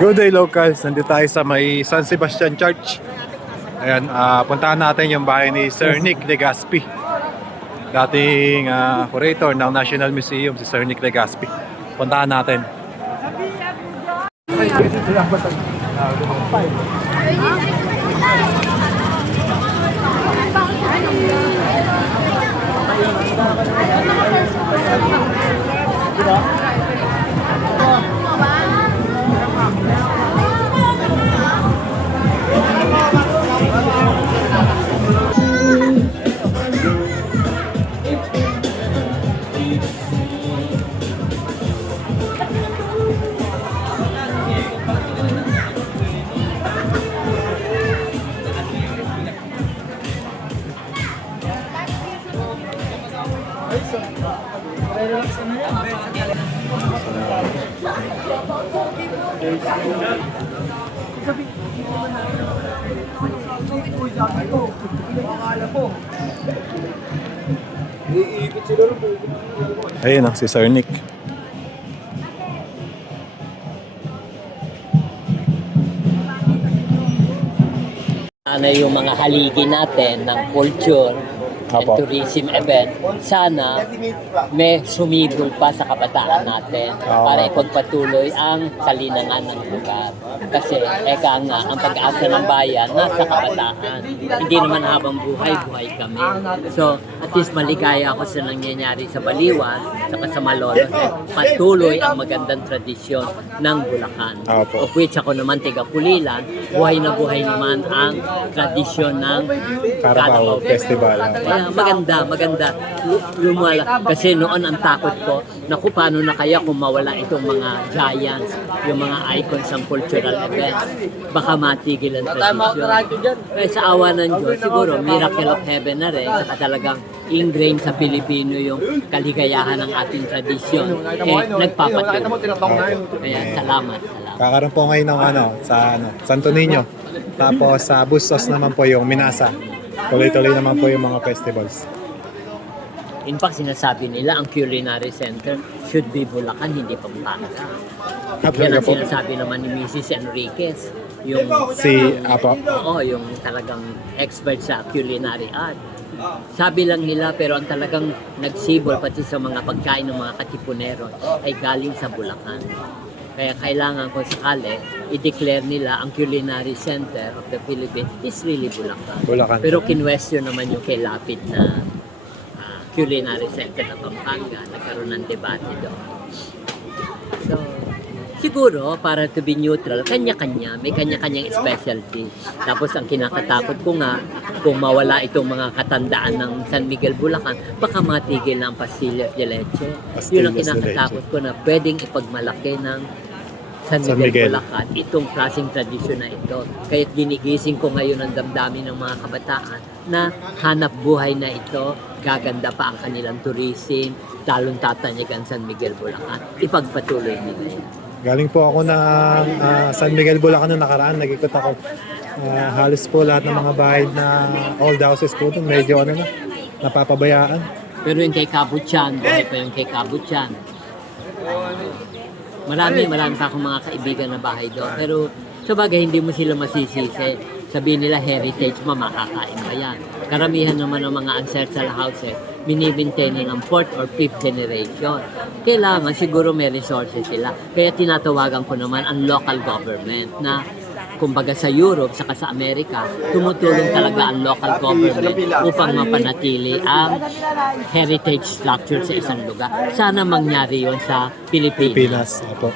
Good day, locals. Nandito tayo sa may San Sebastian Church. Ayan, puntahan natin yung bahay ni Sir Nick Legaspi. Dating curator ng National Museum, si Sir Nick Legaspi. Puntahan natin. Ayun si Sir Nick. Sana yung mga haligi natin ng culture and Apo. tourism event, sana may sumibol pa sa kabataan natin para ipagpatuloy ang kalinangan ng lugar. Kasi eka nga, ang pag-asa ng bayan nasa kabataan. Hindi naman habang buhay kami. So, at least maligaya ako sa nangyayari sa Baliwan, saka sa Malolos. Patuloy ang magandang tradisyon ng Bulacan. Apo. Of which ako naman tiga Pulilan, buhay na buhay naman ang tradisyon ng Carabao Festival. Kaya maganda. Lumala. Kasi noon ang takot ko, naku, paano na kaya kung mawala itong mga giants, yung mga icons ng cultural events. Baka matigil ang tradisyon. Kaya sa awa ng Diyos, siguro, miracle of heaven na rin, saka talagang ingrained sa Pilipino yung kaligayahan ng ating tradisyon. Nagpapatuloy. Kaya salamat. Kakaroon po ngayon ng Santo Niño. Tapos sa Bustos naman po yung Minasa. Tuloy-tuloy naman po yung mga festivals. In fact, sinasabi nila ang culinary center should be Bulacan, hindi Pampanga. Yan ang po. sinasabi naman ni Mrs. Enriquez. Yung, Si Apo. Oo, yung talagang expert sa culinary art. Sabi lang nila, pero ang talagang nagsibol pati sa mga pagkain ng mga katipunero ay galing sa Bulacan. Kaya kailangan kung sakali, i-declare nila ang culinary center of the Philippines is really Bulacan. Pero kinwestiyon naman yung kay Lapid na culinary center ng Pampanga. Nagkaroon ng debate doon. So, siguro, para to be neutral, kanya-kanya, may kanya-kanyang specialty. Tapos ang kinakatakot ko nga, kung mawala itong mga katandaan ng San Miguel, Bulacan, baka matigil ng Pastillas de Leche. Yun ang kinakatakot ko na pwedeng ipagmalaki ng San Miguel, Bulacan, itong klaseng tradisyon na ito. Kaya't ginigising ko ngayon ang damdamin ng mga kabataan na hanap buhay na ito, gaganda pa ang kanilang tourism, talong tatanyagan San Miguel, Bulacan. Ipagpatuloy nila yun. Galing po ako ng San Miguel, Bulacan noong nakaraan. Nag-ikot ako. Halos po lahat ng mga bahay na old houses po doon. Medyo napapabayaan. Pero yung kay Kabutyan, buhay pa yung kay Kabutyan. Marami pa akong mga kaibigan na bahay doon. Pero sa bagay, hindi mo sila masisisi. Sabihin nila heritage, makakain ba yan? Karamihan naman ng mga ancestral houses, minibintain ng 4th or 5th generation. Kailangan siguro may resources sila. Kaya tinatawagan ko naman ang local government na kumbaga sa Europe, saka sa Amerika, tumutulong talaga ang local government upang mapanatili ang heritage structure sa isang lugar. Sana mangyari yon sa Pilipinas. Apo.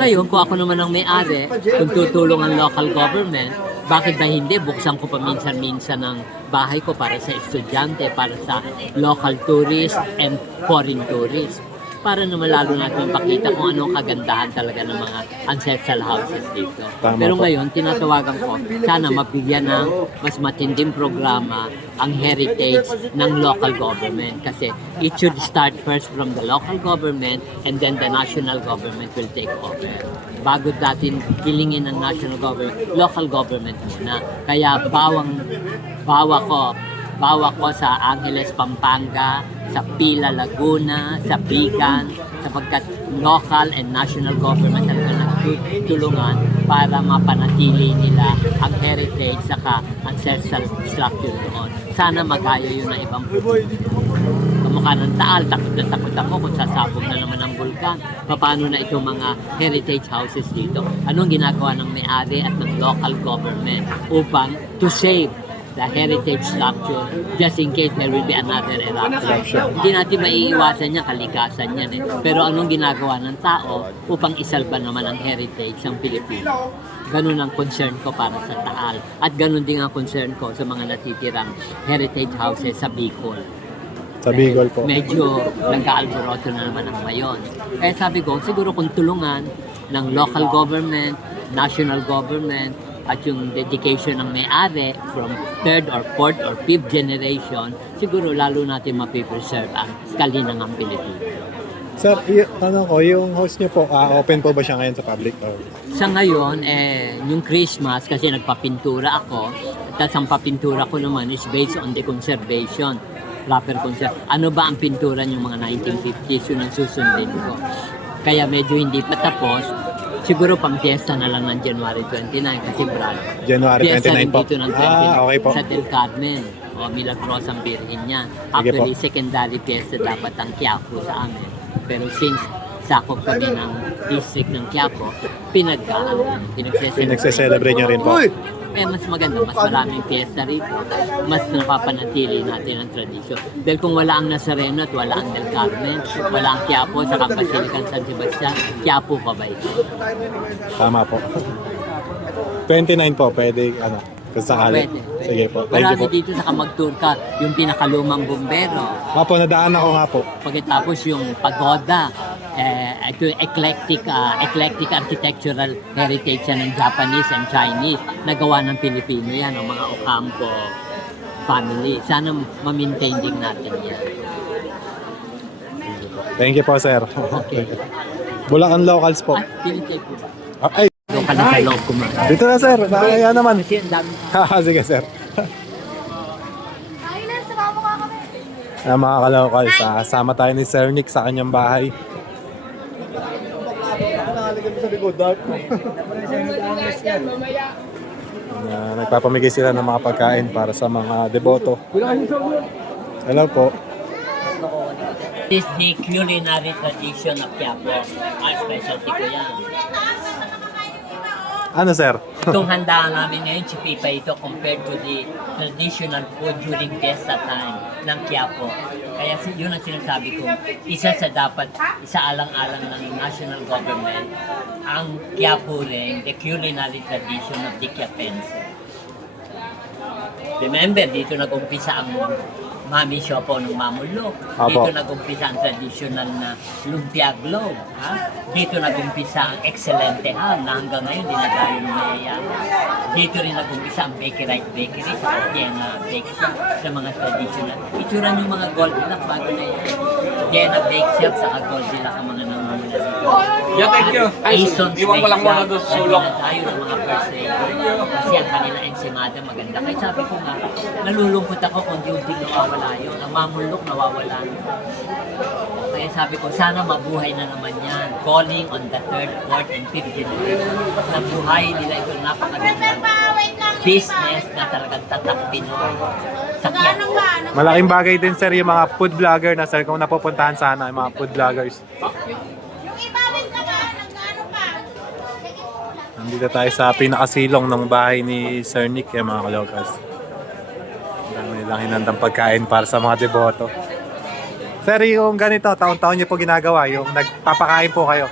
Ngayon, kung ako naman ang may-ari, kung tutulong ang local government, bakit ba hindi? Buksan ko paminsan-minsan ng bahay ko para sa estudyante, para sa local tourists and foreign tourists. Para naman lalo natin pakita kung anong kagandahan talaga ng mga ancestral houses dito. Tama Pero po. ngayon, tinatawagan ko, sana mabigyan ng mas matinding programa ang heritage ng local government. Kasi it should start first from the local government and then the national government will take over. Bago natin hilingin ng national government, local government muna. Kaya bawa ko sa Angeles, Pampanga, sa Pila, Laguna, sa Bigan, sapagkat local and national government talaga tulungan para mapanatili nila ang heritage saka ancestral structure noon. Sana magaya yun ng ibang kamukha ng Taal, takot na takot ako kung sasabog na naman ang bulkan. Paano na itong mga heritage houses dito? Anong ginagawa ng may-ari at ng local government upang to save the heritage structure just in case there will be another eruption. Hindi natin maiiwasan yan, kalikasan yan eh. Pero anong ginagawa ng tao upang isalba naman ang heritage ng Pilipino? Ganun ang concern ko para sa Taal. At ganun din ang concern ko sa mga natitirang heritage houses sa Bicol. Sa Bicol po. Medyo nagka-alboroto na naman ang mayon. Kaya sabi ko, siguro kung tulungan ng local government, national government, at yung dedication ng may-ari from third or fourth or fifth generation, siguro lalo natin mapipreserve ang kalinangang Pilipino. Sir, tanong ko, yung host niyo po, open po ba siya ngayon sa public? Or? Sa ngayon, yung Christmas, kasi nagpapintura ako, at ang papintura ko naman is based on the conservation, proper conservation. Ano ba ang pintura yung mga 1950s, yun ang susundin ko. Kaya medyo hindi pa tapos, siguro pang fiesta na lang ng January 29 kasi Brad. January Fiesta 29 rin po. dito ng 29 Okay po. sa Del Carmen. O Milagros ang Birhen yan. Sige Actually, po. secondary fiesta dapat ang Quiapo sa amin. Pero since sakop kami ng district ng Quiapo, Pinagse-celebrate niyo rin po. mas maganda, mas maraming fiesta rito. Mas napapanatili natin ang tradisyon. Dahil kung wala ang Nazareno at wala ang Del Carmen, wala ang Quiapo sa Basilican San Sebastian, Quiapo pa ba ito? Tama po. 29 po, pwede, kung sakali. Pwede. Sige po, thank you Marami po. dito sa Kamagtur ka, yung pinakalumang bumbero. Apo, nadaan ako nga po. Pagkatapos yung pagoda, ito yung eclectic architectural heritage yan ng Japanese and Chinese. Nagawa ng Pilipino yan, ang mga Ocampo family. Sana ma-maintain din natin yan. Thank you po, sir. Okay. Bulacan locals po. At pinitay po ba? Ay, Doon ka na sa loob ko man. dito na, sir. Kaya naman. Kasi ang dami. Sige, sir. Ayun, sumama ka kami. Mga ka-locals, sama tayo ni Sir Nick sa kanyang bahay. Nagpapamigay sila ng mga pagkain para sa mga deboto. Hello po. This is the culinary tradition of Quiapo. Ang specialty ko yan. Ano, sir? Itong handaan namin ngayon, chipipa ito compared to the traditional food during fiesta time ng Quiapo. Kaya yun ang sinasabi ko, isa sa dapat, isaalang-alang ng national government, ang Quiapo rin, the culinary tradition of the Quiapense. Remember, dito nag-umpisa ang Mami Siopaw ng Mamulok. Apo. Dito nag-umpisa ang traditional na lumpia globe. Ha? Dito nag-umpisa ang Excelente Ham na hanggang ngayon dinadayo ng mayayaman. Dito rin nag-umpisa ang Bakery Bakery sa Vienna Bake Shop sa mga traditional. Itsura yung mga Goldilocks bago na yan. Vienna Bake Shop sa Goldilocks ang mga namumula dito. Yeah, thank you. Ason's Iwan ko lang Bake muna Shop, doon sa sulok. tayo ng mga first aid. Kasi ang kanila ensimada maganda. Kaya sabi ko nga, nalulungkot ako kung di nawawala yun. Ang mamulok nawawala. Kaya sabi ko, sana mabuhay na naman yan. Calling on the third, fourth, and fifth generation. Nabuhay nila ito napakagandang business na talagang tatak Pinoy. Sakyan. Malaking bagay din, sir, yung mga food vlogger na, sir, kung napupuntahan sana, yung mga food vloggers. Yung ibawin ka ba? Nag-ano pa? Sige po lang. Nandito tayo sa pinakasilong ng bahay ni Sir Nick, mga ka-locals. Dami nilang hinandang pagkain para sa mga deboto. Sir, yung ganito, taon-taon niyo po ginagawa, yung nagpapakain po kayo.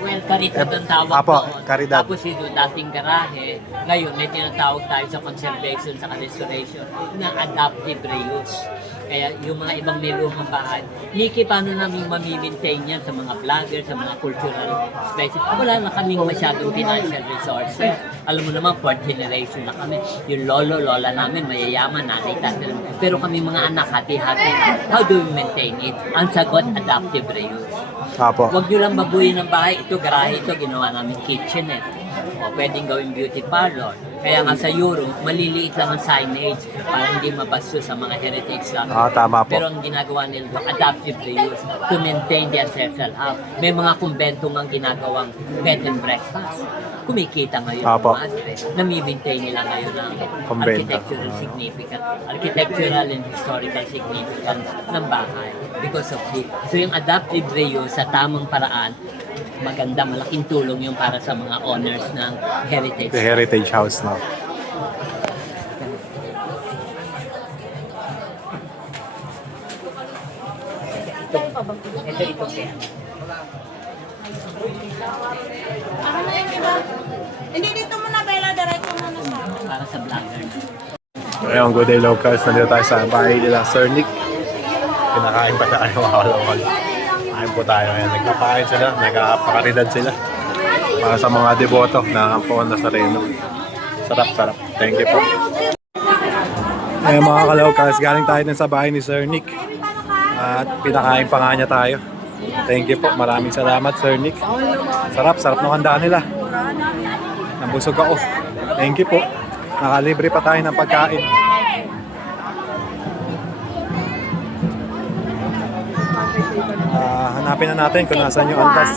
Well, karidad ang tawag Apo, doon. karidad. Tapos ito dating garahe. Ngayon, may tinatawag tayo sa conservation, sa restoration, na adaptive reuse. Kaya yung mga ibang may lumang bahay, Nikki, paano namin mamimaintain yan sa mga vlogger, sa mga cultural spaces? Wala na kaming masyadong financial resources. Alam mo naman, fourth generation na kami. Yung lola namin, mayayaman, nanay, tatay. Pero kami mga anak, hati-hati. How do we maintain it? Ang sagot, adaptive reuse. Apo. Huwag nyo lang babuyin ng bahay. Ito, garahe ito, ginawa namin kitchenette. O pwedeng gawing beauty parlor. Kaya nga sa Europe, maliliit lang ang signage para hindi mabasto sa mga heritage sites. Tama po. Pero ang ginagawa nila, adaptive reuse to maintain the ancestral house. May mga kumbento nga ginagawang bed and breakfast. Kumikita ngayon Apo. ang madre. Nami-maintain nila ngayon ang Kumbento. architectural and historical significance ng bahay because of this. So yung adaptive reuse sa tamang paraan, maganda, malaking tulong yung para sa mga owners ng heritage. The Heritage House, no? Ito kaya. Ano na yung iba? Hindi dito mo na, Bella. Diretso mo na sa Para sa vloggers. Ayun, good day locals. Nandito tayo sa bahay nila Sir Nick. Pinakain pa tayo mga kalawal. Kain po tayo. Ayan, nagpapakain sila, nagpapakaridad sila. Para sa mga deboto na Ampon Nazareno. Sarap, sarap. Thank you po. Ayun mga kalawals, galing tayo din sa bahay ni Sir Nick. At pinakain pa nga niya tayo. Thank you po. Maraming salamat Sir Nick. Sarap, sarap ng handa nila. Nabusog ako. Thank you po. Nakalibre pa tayo ng pagkain. Hanapin na natin kung nasaan yung altas.